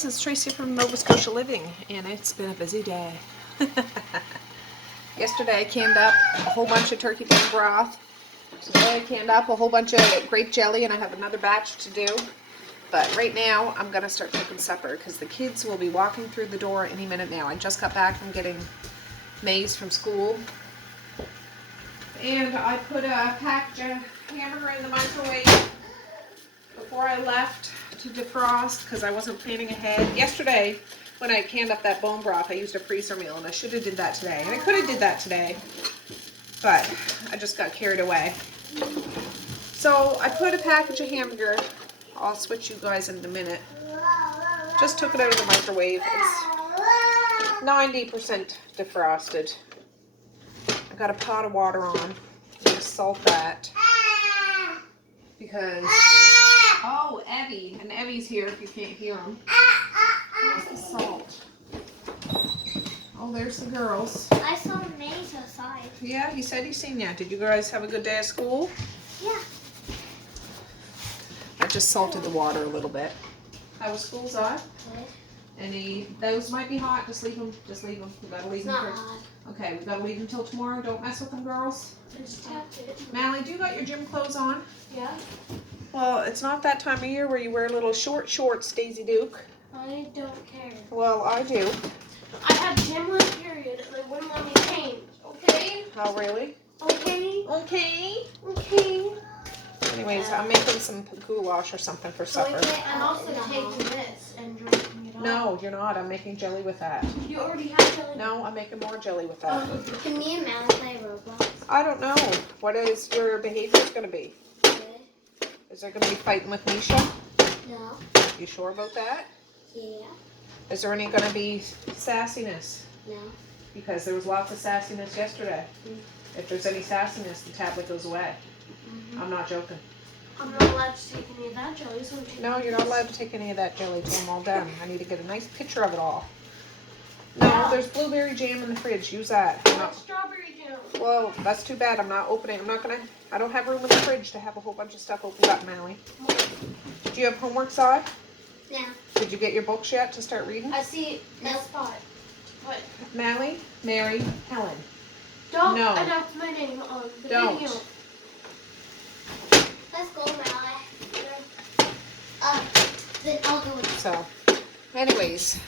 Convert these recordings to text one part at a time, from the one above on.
friends, it's Tracey from Nova Scotia Living, and it's been a busy day. Yesterday I canned up a whole bunch of turkey bone broth. Today I canned up a whole bunch of grape jelly, and I have another batch to do. But right now I'm going to start cooking supper because the kids will be walking through the door any minute now. I just got back from getting Maze from school. And I put a package of hamburger in the microwave before I left to defrost because I wasn't planning ahead. Yesterday, when I canned up that bone broth, I used a freezer meal, and I should have did that today. And I could have did that today, but I just got carried away. So I put a package of hamburger. I'll switch you guys in a minute. Just took it out of the microwave. It's 90% defrosted. I got a pot of water on. I'm gonna salt that because oh, Evie, and Evie's here if you can't hear him. Where's the salt? Oh, there's the girls. I saw Maze outside. Yeah, he said he's seen you. Did you guys have a good day at school? Yeah. I just salted the water a little bit. How was school, Zod? Good. Those might be hot. Just leave them. Just leave them. We gotta leave them. It's not hot. Okay, we gotta leave them till tomorrow. Don't mess with them, girls. Just tap it. Mally, do you got your gym clothes on? Yeah. Well, it's not that time of year where you wear little short shorts, Daisy Duke. I don't care. Well, I do. I had gym last period and they wouldn't let me change. Okay? Oh, really? Okay? Okay. Okay. Anyways, I'm making some goulash or something for So supper. I'm also taking this and drinking it all. No, you're not. I'm making jelly with that. You already have jelly. No, I'm making more jelly with that. Can me and Matt play Roblox? I don't know. What is your behavior going to be? Good. Is there going to be fighting with Misha? No. You sure about that? Yeah. Is there any going to be sassiness? No. Because there was lots of sassiness yesterday. If there's any sassiness, the tablet goes away. I'm not joking. I'm not allowed to take any of that jelly, so I'm taking No, you're not allowed to take any of that jelly till I'm all done. I need to get a nice picture of it all. No, there's blueberry jam in the fridge. Use that. strawberry jam. Well, that's too bad. I'm not opening. I don't have room in the fridge to have a whole bunch of stuff opened up, Mally. Do you have homework, Zod? Yeah. Did you get your books yet to start reading? I see that spot. What? Mally, Mary, Helen. Don't No. announce my name on the Don't. video. Let's go, Mally. Then I'll go with So, anyways,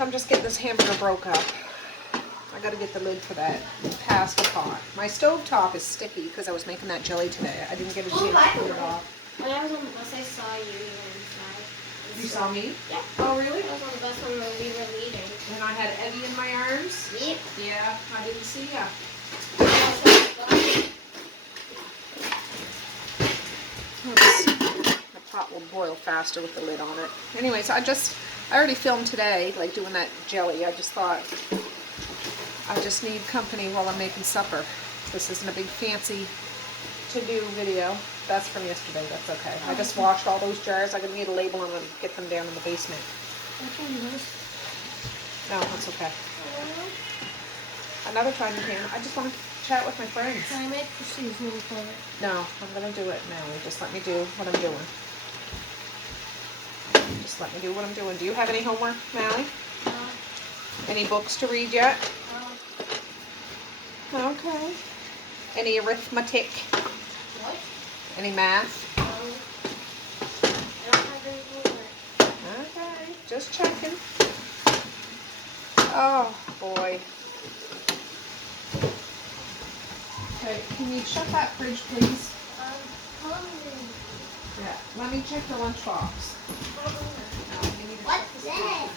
I'm just getting this hamburger broke up. I gotta get the lid for that past the pot. My stove top is sticky because I was making that jelly today. I didn't get a chance to clean it off. When I was on the bus, I saw you inside. You saw me? Yeah. Oh, really? I was on the bus when we were leaving. And I had Eddie in my arms? Yep. Yeah, I didn't see ya. The pot will boil faster with the lid on it. Anyways, I already filmed today, like doing that jelly. I just thought I just need company while I'm making supper. This isn't a big fancy to-do video. That's from yesterday, that's okay. I just washed all those jars. I'm gonna need a label and get them down in the basement. No, that's okay. Another time you can. I just want to chat with my friends. Can I make the seasoning for it? No, I'm gonna do it now. Just let me do what I'm doing. Just let me do what I'm doing. Do you have any homework, Mally? No. Any books to read yet? No. Okay. Any arithmetic? What? Any math? No. I don't have any homework. Okay, just checking. Oh, boy. Okay, can you shut that fridge, please? I'm hungry. Yeah, let me check the lunchbox. What's that?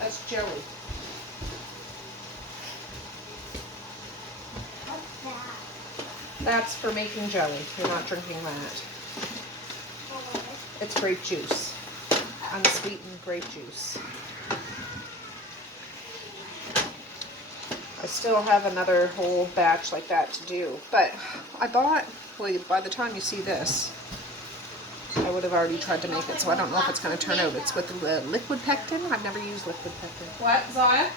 That's jelly. What's that? That's for making jelly. You're not drinking that. It's grape juice. Unsweetened grape juice. I still have another whole batch like that to do. But I bought, well, by the time you see this, I would have already tried to make it, so I don't know if it's going to turn out. It's with the liquid pectin. I've never used liquid pectin. What, Zaya?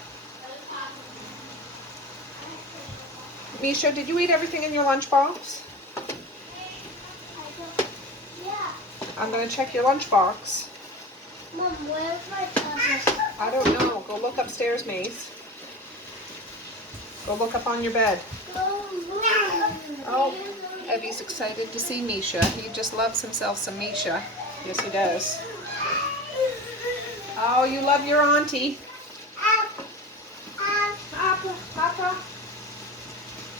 Misha, did you eat everything in your lunchbox? I'm gonna check your lunchbox. Mom, where's my tablet? I don't know. Go look upstairs, Maze. Go look up on your bed. Oh, Evie's excited to see Misha. He just loves himself some Misha. Yes, he does. Oh, you love your auntie. Papa, Papa.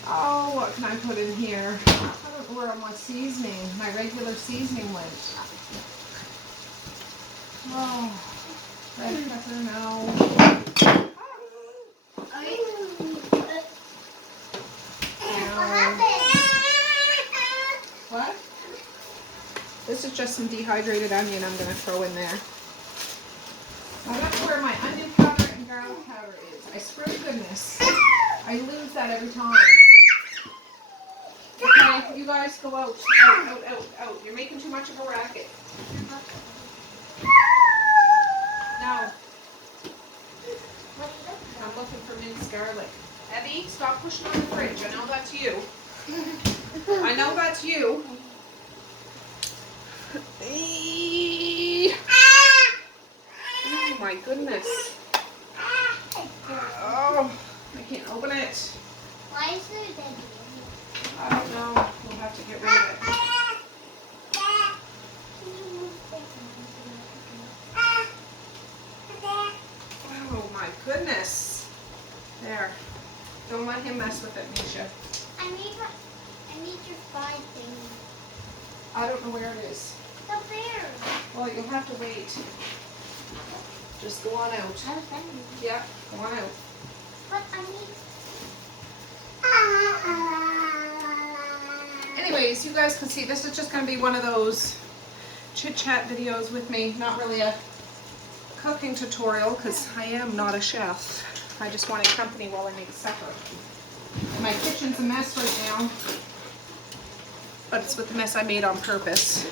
Oh, what can I put in here? I don't know where my seasoning, my regular seasoning went. Oh, red pepper, no. What? This is just some dehydrated onion I'm going to throw in there. I don't know where my onion powder and garlic powder is. I swear to goodness, I lose that every time. Okay, you guys go out. Out, out, out, out. You're making too much of a racket. No. I'm looking for minced garlic. Evie, stop pushing on the fridge. I know that's you. I know that's you. Oh my goodness. Oh, I can't open it. Why is there a baby? I don't know. We'll have to get rid of it. Oh my goodness. There. Don't let him mess with it, Misha. I need your fine thing. I don't know where it is. The bear. Well, you'll have to wait. Just go on out. I'll send you. Yeah, go on out. But I need. Anyways, you guys can see this is just going to be one of those chit chat videos with me. Not really a cooking tutorial because I am not a chef. I just wanted company while I make supper. My kitchen's a mess right now, but it's with the mess I made on purpose.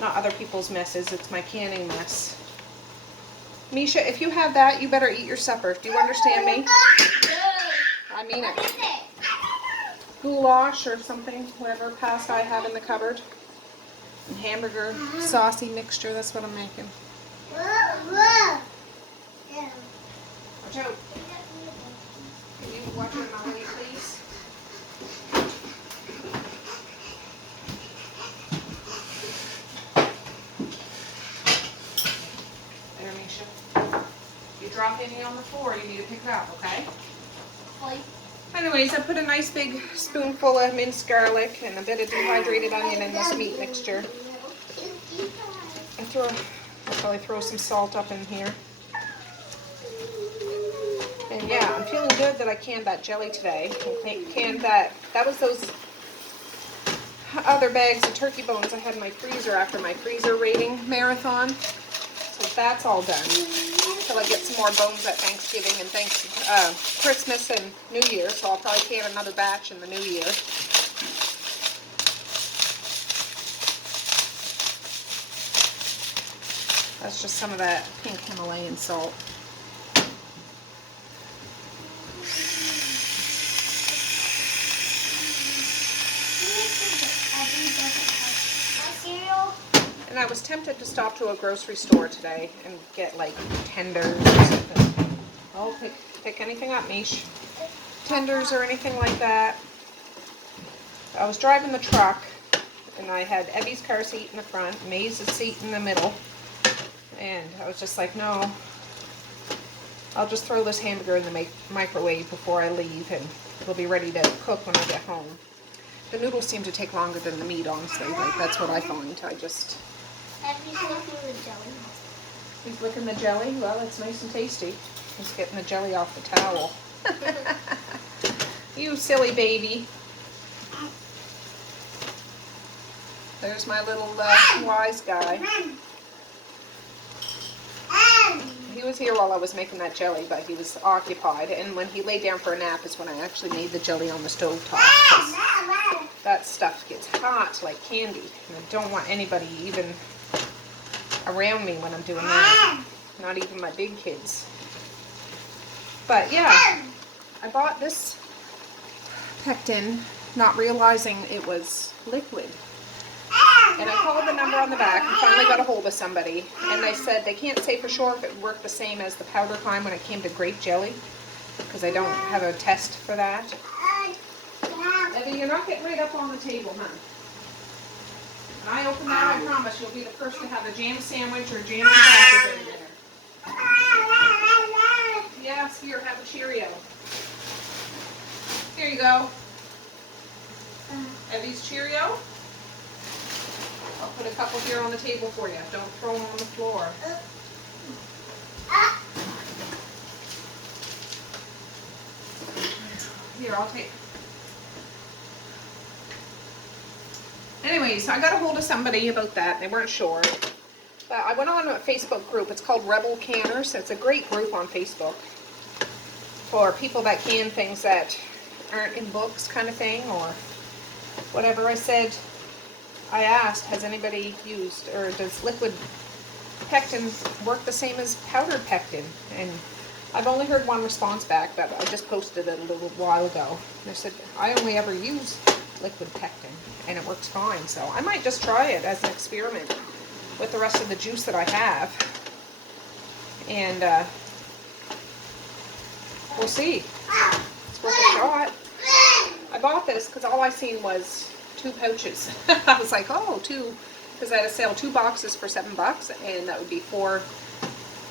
Not other people's messes, it's my canning mess. Misha, if you have that, you better eat your supper. Do you understand me? I mean it. Goulash or something, whatever pasta I have in the cupboard. And hamburger, saucy mixture, that's what I'm making. Watch out. Can you watch your mouth, please? There, Misha. If you drop any on the floor, you need to pick it up, okay? Anyways, I put a nice big spoonful of minced garlic and a bit of dehydrated onion in this meat mixture. I'll probably throw some salt up in here. And yeah, I'm feeling good that I canned that jelly today. I canned that. That was those other bags of turkey bones I had in my freezer after my freezer raiding marathon. So that's all done. Until I get some more bones at Thanksgiving and Christmas and New Year. So I'll probably can another batch in the New Year. That's just some of that pink Himalayan salt. And I was tempted to stop to a grocery store today and get like tenders or something. Oh, pick anything up, Mish. Tenders or anything like that. I was driving the truck and I had Evie's car seat in the front, Maze's seat in the middle. And I was just like, no, I'll just throw this hamburger in the microwave before I leave and it'll be ready to cook when I get home. The noodles seem to take longer than the meat, honestly. Like, that's what I find. He's licking the jelly. He's licking the jelly? Well, it's nice and tasty. He's getting the jelly off the towel. You silly baby. There's my little wise guy. He was here while I was making that jelly, but he was occupied. And when he lay down for a nap is when I actually made the jelly on the stove top. That stuff gets hot like candy. And I don't want anybody even around me when I'm doing that. Not even my big kids. But yeah, I bought this pectin, not realizing it was liquid. And I called the number on the back and finally got a hold of somebody. And they said they can't say for sure if it worked the same as the powder kind when it came to grape jelly, because I don't have a test for that. Eddie, you're not getting right up on the table, huh? When I open that, I promise you'll be the first to have a jam sandwich or jam and crackers in there. Yes, here, have a Cheerio. Here you go. Evie's Cheerio. I'll put a couple here on the table for you. Don't throw them on the floor. Here, I'll take. Anyways, I got a hold of somebody about that. They weren't sure. But I went on a Facebook group. It's called Rebel Canners. It's a great group on Facebook for people that can things that aren't in books kind of thing or whatever. I asked, has anybody used, or does liquid pectin work the same as powdered pectin? And I've only heard one response back, but I just posted it a little while ago. And they said, I only ever use liquid pectin, and it works fine. So I might just try it as an experiment with the rest of the juice that I have. And we'll see. It's worth a shot. I bought this because all I seen was 2 pouches. I was like, oh, 2, because I had to sell 2 boxes for $7, and that would be 4.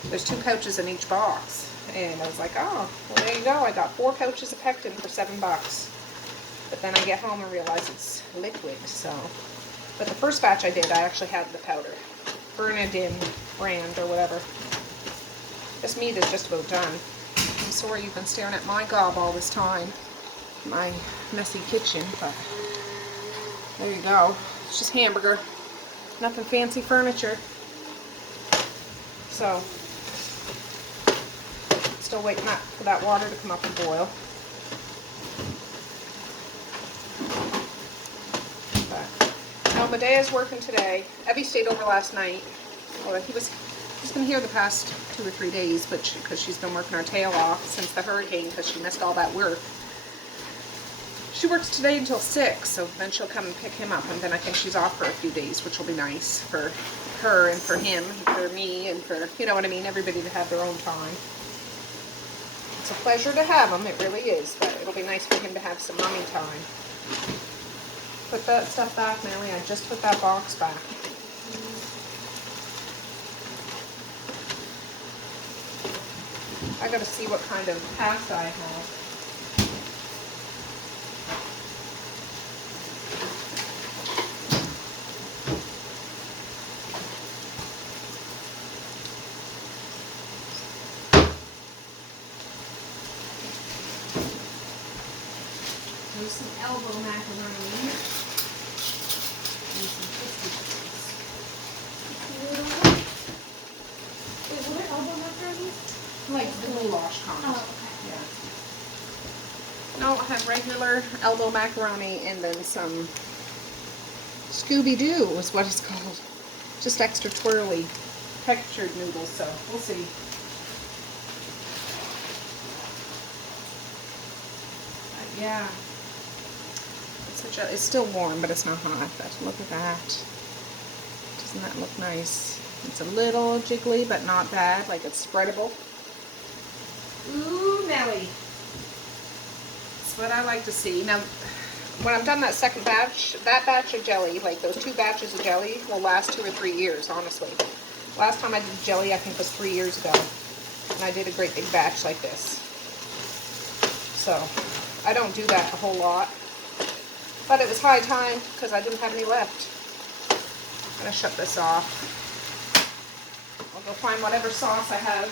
There's 2 pouches in each box, and I was like, oh, well, there you go. I got 4 pouches of pectin for $7. But then I get home and realize it's liquid. So, but the first batch I did, I actually had the powder, Bernadine brand or whatever. This meat is just about done. I'm sorry you've been staring at my gob all this time, my messy kitchen, but. There you go. It's just hamburger. Nothing fancy furniture. So, still waiting for that water to come up and boil. But, no, Medea's working today. Evie stayed over last night. Well, he's been here the past 2 or 3 days, but because she's been working her tail off since the hurricane, because she missed all that work. She works today until 6, so then she'll come and pick him up, and then I think she's off for a few days, which will be nice for her and for him, and for me, and for, you know what I mean, everybody to have their own time. It's a pleasure to have him, it really is, but it'll be nice for him to have some mommy time. Put that stuff back, Mary. I just put that box back. I gotta see what kind of pasta I have. There's some elbow macaroni and some crispy chickens. Wait, what are elbow macaroni? Like the goulash kind. Oh, okay. Yeah. No, I have regular elbow macaroni and then some Scooby-Doo is what it's called. Just extra twirly textured noodles, so we'll see. But yeah. It's still warm, but it's not hot. But look at that. Doesn't that look nice? It's a little jiggly, but not bad. Like it's spreadable. Ooh, Nelly. That's what I like to see. Now, when I'm done that second batch, that batch of jelly, like those 2 batches of jelly, will last 2 or 3 years, honestly. Last time I did jelly, I think, was 3 years ago. And I did a great big batch like this. So, I don't do that a whole lot. But it was high time because I didn't have any left. I'm going to shut this off. I'll go find whatever sauce I have.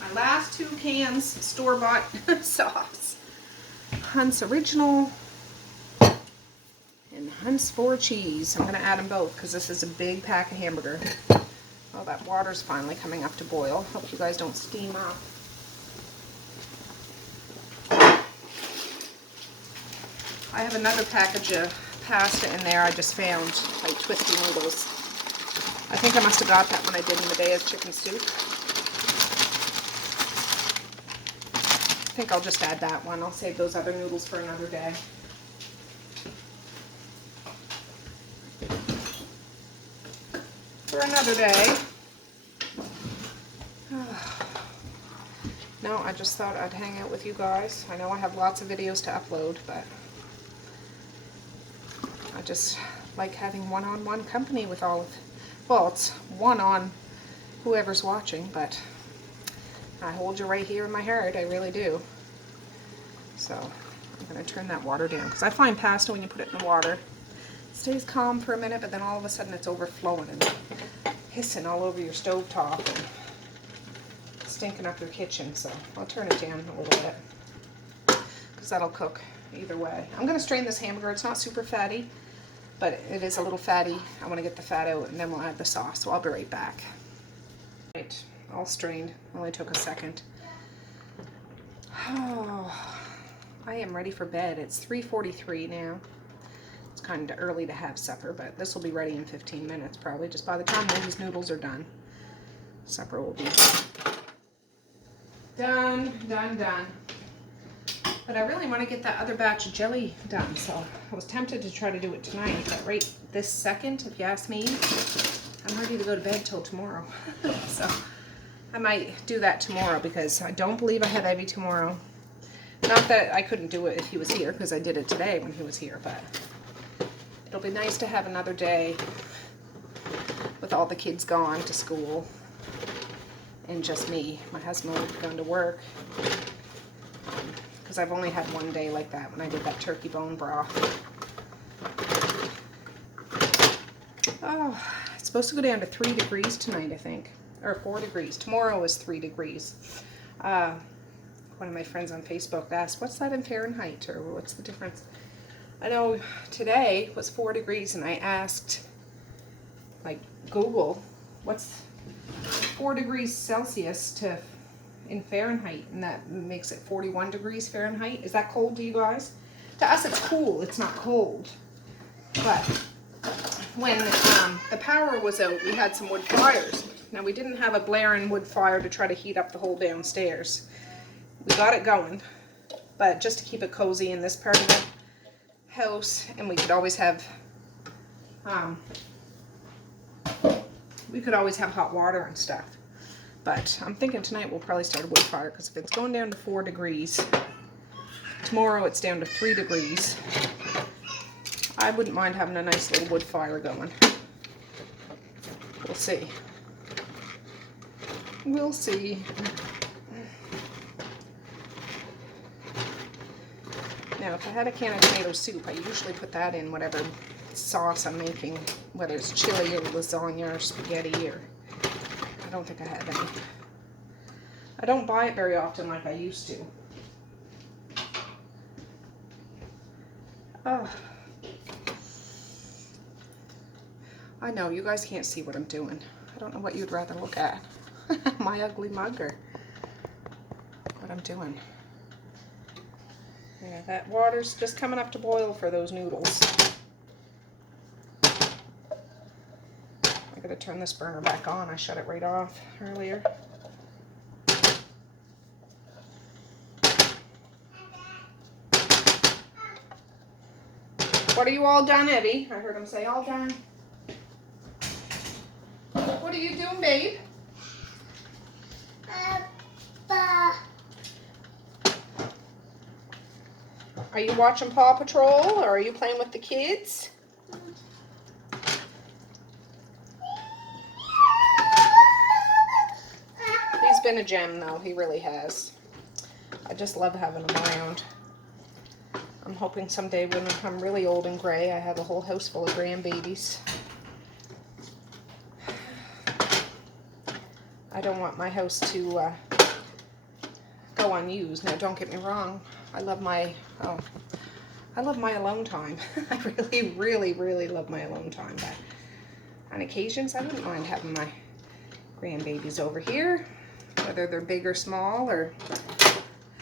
My last 2 cans store-bought sauce. Hunt's Original and Hunt's 4 cheese. I'm going to add them both because this is a big pack of hamburger. Oh, that water's finally coming up to boil. Hope you guys don't steam up. I have another package of pasta in there I just found, like twisty noodles. I think I must have got that when I did Medea's chicken soup. I think I'll just add that one. I'll save those other noodles for another day. For another day. No, I just thought I'd hang out with you guys. I know I have lots of videos to upload, but I just like having one-on-one company with all of, well, it's one on whoever's watching, but I hold you right here in my heart, I really do. So I'm going to turn that water down, because I find pasta when you put it in the water, it stays calm for a minute, but then all of a sudden it's overflowing and hissing all over your stovetop and stinking up your kitchen. So I'll turn it down a little bit, because that'll cook either way. I'm going to strain this hamburger. It's not super fatty, but it is a little fatty. I want to get the fat out, and then we'll add the sauce. So I'll be right back. Right, all strained. Only took a second. Oh, I am ready for bed. It's 3:43 now. It's kind of early to have supper, but this will be ready in 15 minutes probably. Just by the time these noodles are done, supper will be done. But I really want to get that other batch of jelly done, so I was tempted to try to do it tonight, but right this second, if you ask me, I'm ready to go to bed till tomorrow. So I might do that tomorrow, because I don't believe I have Evie tomorrow. Not that I couldn't do it if he was here, because I did it today when he was here, but it'll be nice to have another day with all the kids gone to school and just me. My husband will be going to work. Because I've only had one day like that when I did that turkey bone broth. Oh, it's supposed to go down to 3 degrees tonight, I think. Or 4 degrees. Tomorrow is 3 degrees. One of my friends on Facebook asked, what's that in Fahrenheit? Or what's the difference? I know today was 4 degrees, and I asked, like, Google, what's 4 degrees Celsius in Fahrenheit, and that makes it 41 degrees Fahrenheit. Is that cold to you guys? To us it's cool, it's not cold. But when the power was out, we had some wood fires. Now we didn't have a blaring wood fire to try to heat up the whole downstairs. We got it going, but just to keep it cozy in this part of the house, and we could always have hot water and stuff. But I'm thinking tonight we'll probably start a wood fire, because if it's going down to 4 degrees, tomorrow it's down to 3 degrees, I wouldn't mind having a nice little wood fire going. We'll see. We'll see. Now, if I had a can of tomato soup, I usually put that in whatever sauce I'm making, whether it's chili or lasagna or spaghetti, or I don't think I have any. I don't buy it very often like I used to. Oh. I know, you guys can't see what I'm doing. I don't know what you'd rather look at. My ugly mug, or what I'm doing. Yeah, that water's just coming up to boil for those noodles. I gotta turn this burner back on. I shut it right off earlier. What are you all done, Evie? I heard him say all done. What are you doing, babe? Are you watching Paw Patrol, or are you playing with the kids? He's been a gem, though. He really has. I just love having him around. I'm hoping someday when I'm really old and gray, I have a whole house full of grandbabies. I don't want my house to go unused. Now, don't get me wrong. I love my alone time. I really, really, really love my alone time. But on occasions, I wouldn't mind having my grandbabies over here, whether they're big or small or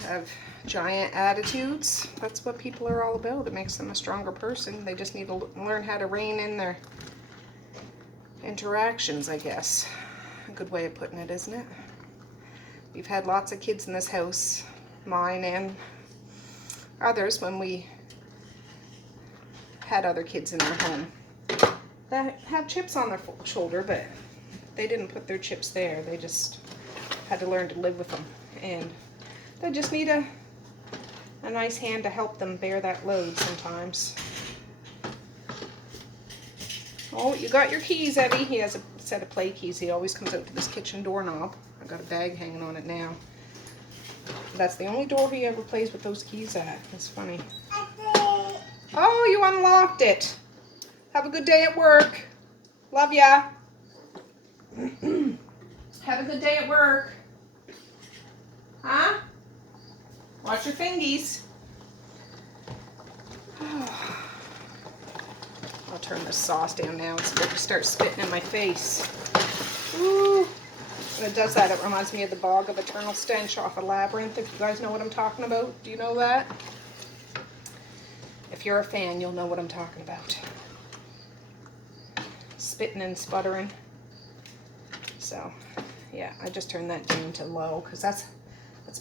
have giant attitudes. That's what people are all about. It makes them a stronger person. They just need to learn how to rein in their interactions, I guess. A good way of putting it, isn't it? We've had lots of kids in this house, mine and others, when we had other kids in our home that have chips on their shoulder, but they didn't put their chips there. They just had to learn to live with them, and they just need a nice hand to help them bear that load sometimes. Oh, you got your keys, Evie. He has a set of play keys. He always comes out to this kitchen doorknob. I got a bag hanging on it now. That's the only door he ever plays with those keys at. That's funny. Oh, you unlocked it. Have a good day at work. Love ya. Have a good day at work. Huh? Watch your fingies. I'll turn this sauce down now. It's going to start spitting in my face. Ooh. When it does that, it reminds me of the Bog of Eternal Stench off of Labyrinth, if you guys know what I'm talking about. Do you know that? If you're a fan, you'll know what I'm talking about. Spitting and sputtering. So, yeah, I just turned that down to low because that's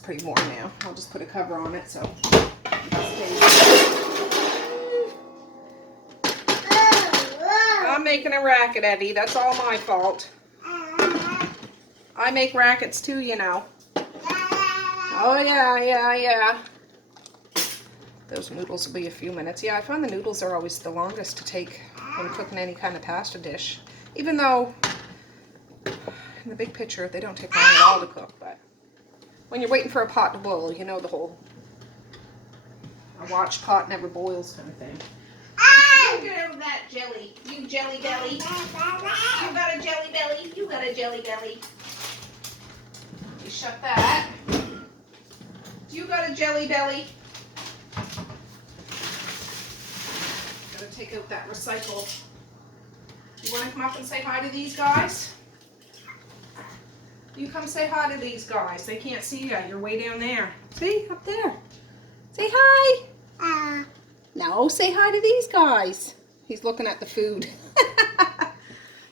pretty warm now. I'll just put a cover on it so it stays. I'm making a racket, Evie. That's all my fault. I make rackets too, you know. Oh, yeah. Those noodles will be a few minutes. Yeah, I find the noodles are always the longest to take when cooking any kind of pasta dish. Even though, in the big picture, they don't take long at all to cook. But when you're waiting for a pot to boil, you know the whole a watch pot never boils kind of thing. You get out of that jelly. You jelly belly. You got a jelly belly. You got a jelly belly. You shut that. You got a jelly belly. Gotta take out that recycle. You want to come up and say hi to these guys? You come say hi to these guys. They can't see you. You're way down there. See? Up there. Say hi. No, say hi to these guys. He's looking at the food.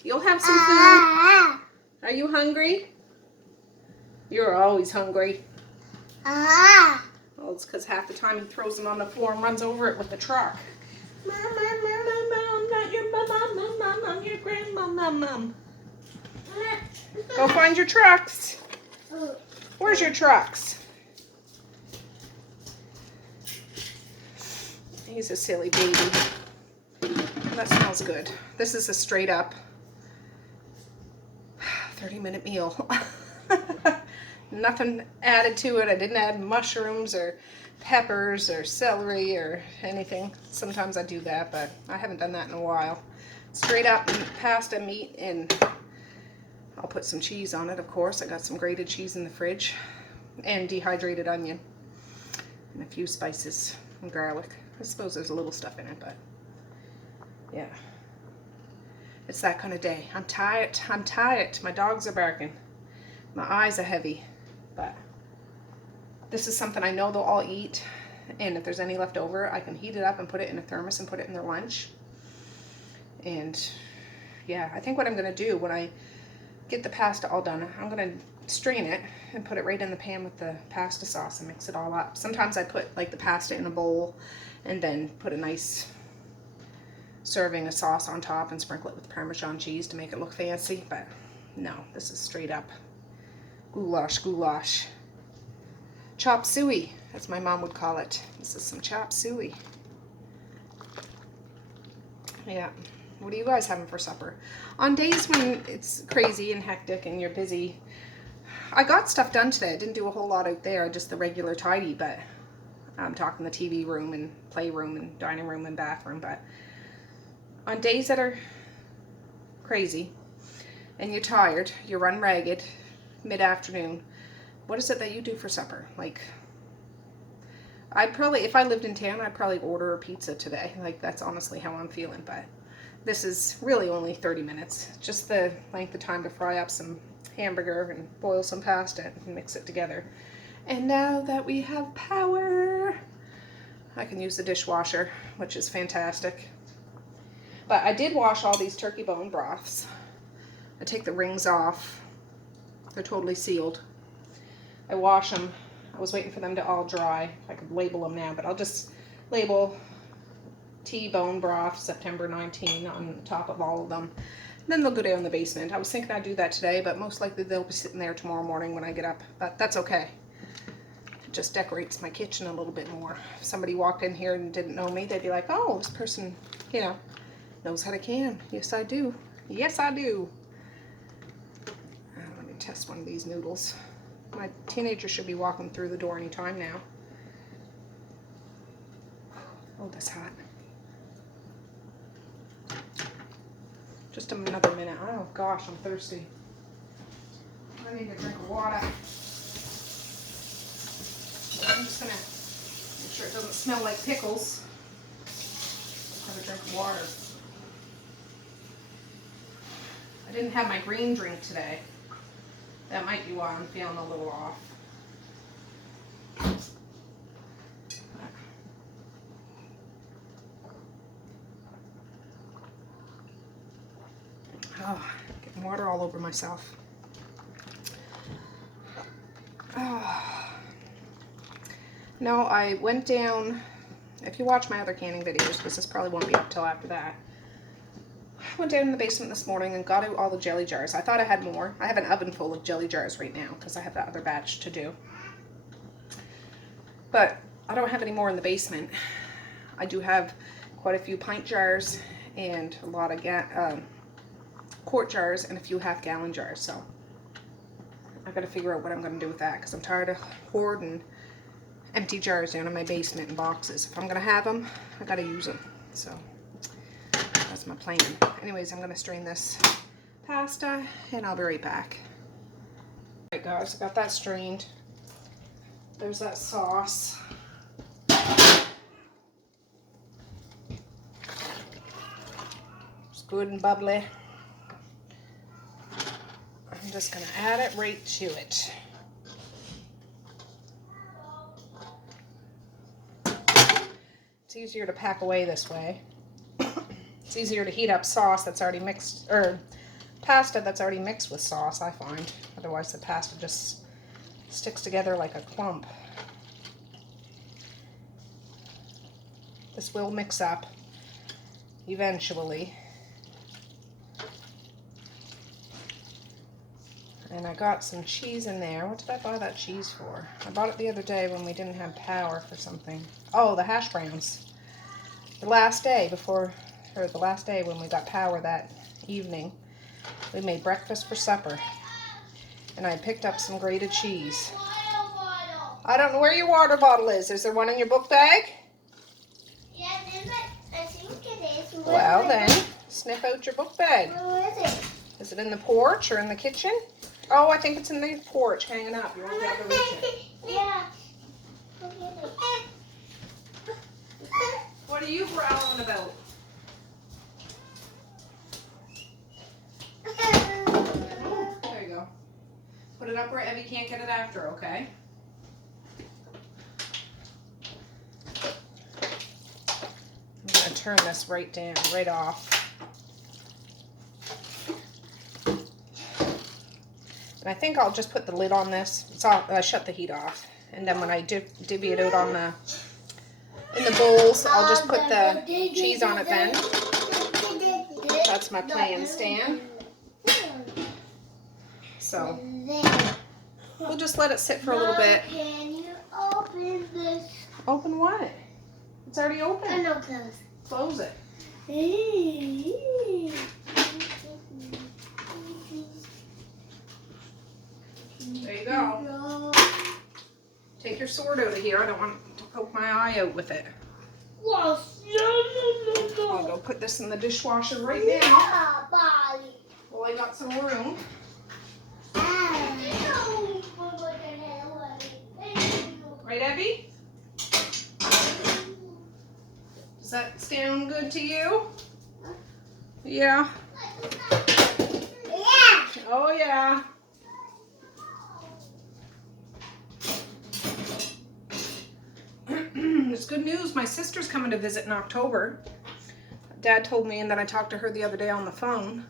You'll have some food. Are you hungry? You're always hungry. Well, it's because half the time he throws them on the floor and runs over it with the truck. Mom, not your mom, I'm your grandma, mom. Go find your trucks. Where's your trucks? He's a silly baby. That smells good. This is a straight up 30-minute meal. Nothing added to it. I didn't add mushrooms or peppers or celery or anything. Sometimes I do that, but I haven't done that in a while. Straight up pasta, meat, and I'll put some cheese on it, of course. I got some grated cheese in the fridge and dehydrated onion and a few spices and garlic. I suppose there's a little stuff in it, but yeah. It's that kind of day. I'm tired. I'm tired. My dogs are barking. My eyes are heavy, but this is something I know they'll all eat, and if there's any left over, I can heat it up and put it in a thermos and put it in their lunch. And yeah, I think what I'm going to do when I get the pasta all done, I'm going to strain it and put it right in the pan with the pasta sauce and mix it all up. Sometimes I put like the pasta in a bowl and then put a nice serving of sauce on top and sprinkle it with Parmesan cheese to make it look fancy, but no, this is straight up goulash. Chop suey, as my mom would call it. This is some chop suey. Yeah. What are you guys having for supper? On days when it's crazy and hectic and you're busy, I got stuff done today. I didn't do a whole lot out there, just the regular tidy, but I'm talking the TV room and playroom and dining room and bathroom. But on days that are crazy and you're tired, you run ragged mid-afternoon, what is it that you do for supper? Like, I'd probably, if I lived in town, I'd probably order a pizza today. Like, that's honestly how I'm feeling, but this is really only 30 minutes. Just the length of time to fry up some hamburger and boil some pasta and mix it together. And now that we have power, I can use the dishwasher, which is fantastic. But I did wash all these turkey bone broths. I take the rings off. They're totally sealed. I wash them. I was waiting for them to all dry. I could label them now, but I'll just label T-bone broth September 19 on top of all of them. And then they'll go down in the basement. I was thinking I'd do that today, but most likely they'll be sitting there tomorrow morning when I get up. But that's okay. It just decorates my kitchen a little bit more. If somebody walked in here and didn't know me, they'd be like, oh, this person, you know, knows how to can. Yes, I do. Yes, I do. Let me test one of these noodles. My teenager should be walking through the door anytime now. Oh, that's hot. Just another minute. Oh gosh, I'm thirsty. I need a drink of water. I'm just gonna make sure it doesn't smell like pickles. Have a drink of water. I didn't have my green drink today. That might be why I'm feeling a little off. Oh, getting water all over myself. Oh. No, I went down, if you watch my other canning videos, because this probably won't be up till after that. I went down in the basement this morning and got out all the jelly jars. I thought I had more. I have an oven full of jelly jars right now because I have that other batch to do. But I don't have any more in the basement. I do have quite a few pint jars and a lot of quart jars and a few half-gallon jars. So I've got to figure out what I'm going to do with that because I'm tired of hoarding empty jars down in my basement in boxes. If I'm going to have them, I got to use them. So that's my plan. Anyways, I'm going to strain this pasta and I'll be right back. Alright guys, I got that strained. There's that sauce. It's good and bubbly. I'm just going to add it right to it. It's easier to pack away this way. It's easier to heat up sauce that's already mixed, or pasta that's already mixed with sauce, I find. Otherwise the pasta just sticks together like a clump. This will mix up eventually. And I got some cheese in there. What did I buy that cheese for? I bought it the other day when we didn't have power for something. Oh, the hash browns. The last day before, or the last day when we got power that evening, we made breakfast for supper. And I picked up some grated cheese. I don't know where your water bottle is. Is there one in your book bag? Yeah, I think it is. Well then, sniff out your book bag. Where is it? Is it in the porch or in the kitchen? Oh, I think it's in the porch hanging up. You won't be able to reach it. Yeah. What are you growling about? Oh, there you go. Put it up where Evie can't get it after, okay? I'm going to turn this right down, right off. And I think I'll just put the lid on this. It's all, I shut the heat off. And then when I divvy it out on in the bowls, I'll just put the cheese on it then. That's my plan, Stan. So we'll just let it sit for a little bit. Can you open this? Open what? It's already open. I know, close. Close it. There you go. Take your sword out of here. I don't want to poke my eye out with it. No. I'll go put this in the dishwasher right now. Yeah, body. Well, I got some room. sound good to you? Yeah. Oh, yeah. It's good news. My sister's coming to visit in October. Dad told me, and then I talked to her the other day on the phone.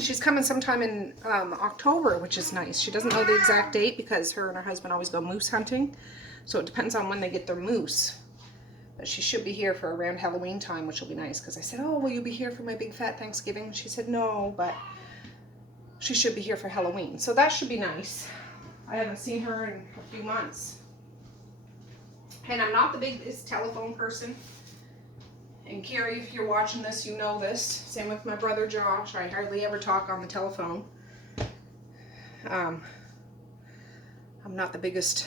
She's coming sometime in October, which is nice. She doesn't know the exact date because her and her husband always go moose hunting. So it depends on when they get their moose. But she should be here for around Halloween time, which will be nice. Because I said, oh, will you be here for my big fat Thanksgiving? She said, no, but she should be here for Halloween. So that should be nice. I haven't seen her in a few months. And I'm not the biggest telephone person. And Carrie, if you're watching this, you know this. Same with my brother Josh. I hardly ever talk on the telephone. I'm not the biggest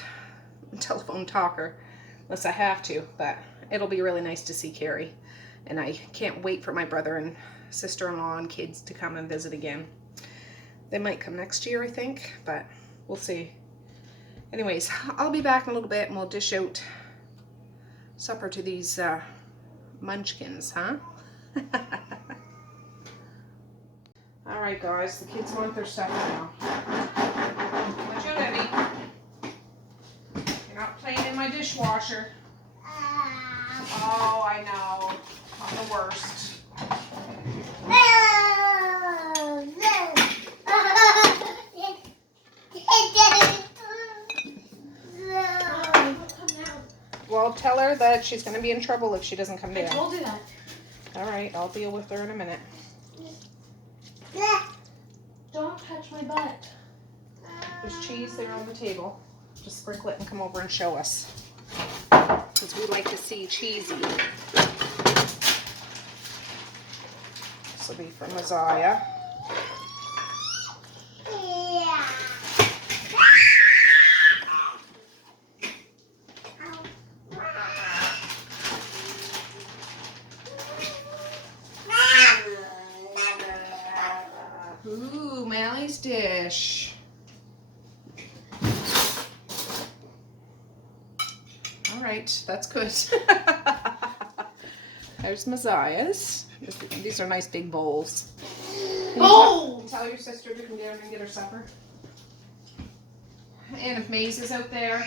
telephone talker unless I have to, but it'll be really nice to see Carrie. And I can't wait for my brother and sister-in-law and kids to come and visit again. They might come next year, I think, but we'll see. Anyways, I'll be back in a little bit and we'll dish out supper to these munchkins, huh? All right, guys, the kids want their stuff now. What you Libby? You're not playing in my dishwasher. Oh, I know. I'm the worst. Well, tell her that she's going to be in trouble if she doesn't come down. I told her that. All right, I'll deal with her in a minute. Don't touch my butt. There's cheese there on the table. Just sprinkle it and come over and show us. Because we like to see cheesy. This will be from Messiah. Ooh, Mally's dish. All right, that's good. There's Messiah's. These are nice big bowls. Can you tell your sister to come down and get her supper? And if Maze is out there.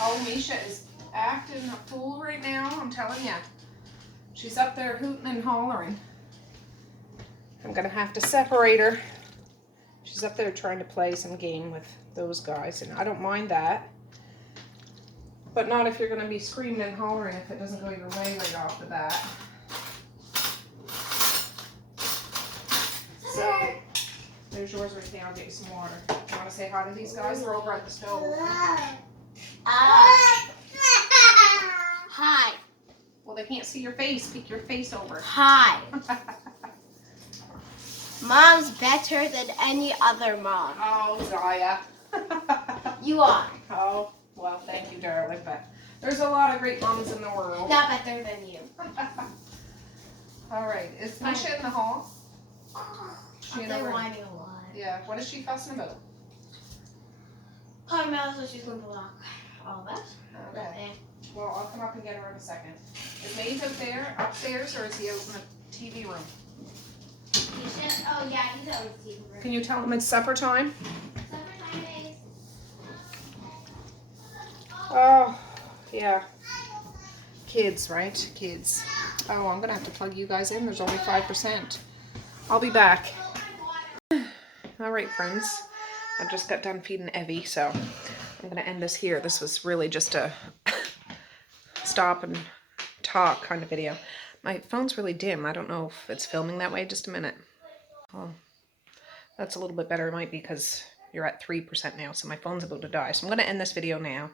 Oh, Misha is acting a fool right now, I'm telling you. She's up there hooting and hollering. I'm gonna have to separate her. She's up there trying to play some game with those guys, and I don't mind that. But not if you're gonna be screaming and hollering if it doesn't go your way right off the bat. So, there's yours right there. I'll get you some water. You wanna say hi to these guys? They're over at the stove. Hi. Well, they can't see your face. Peek your face over. Hi. Mom's better than any other mom. Oh, Zaya. You are. Oh, well, thank you, darling. But there's a lot of great moms in the world. Not better than you. All right. Is Misha in the hall? She in They're over? whining a lot. Yeah. What is she fussing about? Calling Mel so she's going to lock all of us. Okay. Well, I'll come up and get her in a second. Is Maze out there upstairs, or is he out in the TV room? Oh yeah, he's out in the TV room. Can you tell him it's supper time? Supper time, Maze. Oh, yeah. Kids, right? Kids. Oh, I'm gonna have to plug you guys in. There's only 5%. I'll be back. All right, friends. I just got done feeding Evie, so I'm gonna end this here. This was really just a stop and talk kind of video. My phone's really dim. I don't know if it's filming that way. Just a minute. Oh, that's a little bit better. It might be because you're at 3% now, so my phone's about to die. So I'm going to end this video now.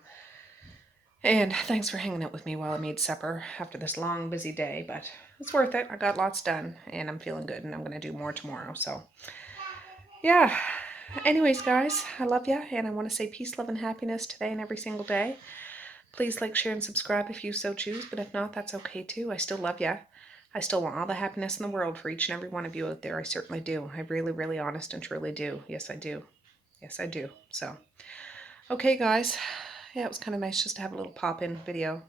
And thanks for hanging out with me while I made supper after this long, busy day. But it's worth it. I got lots done, and I'm feeling good, and I'm going to do more tomorrow. So, yeah. Anyways, guys, I love you, and I want to say peace, love, and happiness today and every single day. Please like, share, and subscribe if you so choose, but if not, that's okay too. I still love you. I still want all the happiness in the world for each and every one of you out there. I certainly do. I really, really honest and truly do. Yes, I do. Yes, I do. So, okay, guys. Yeah, it was kind of nice just to have a little pop-in video.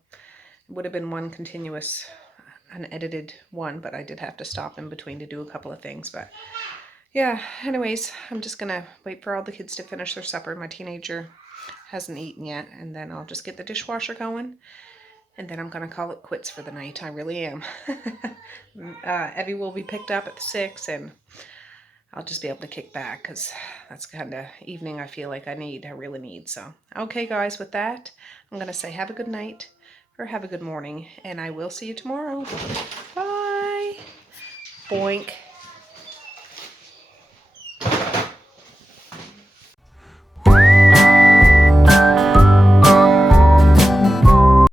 It would have been one continuous, unedited one, but I did have to stop in between to do a couple of things. But yeah, anyways, I'm just gonna wait for all the kids to finish their supper. My teenager hasn't eaten yet, and then I'll just get the dishwasher going, and then I'm gonna call it quits for the night. I really am. Evie will be picked up at 6, and I'll just be able to kick back because that's the kind of evening I feel like I really need. So, okay guys, with that, I'm gonna say have a good night or have a good morning, and I will see you tomorrow. Bye. Boink.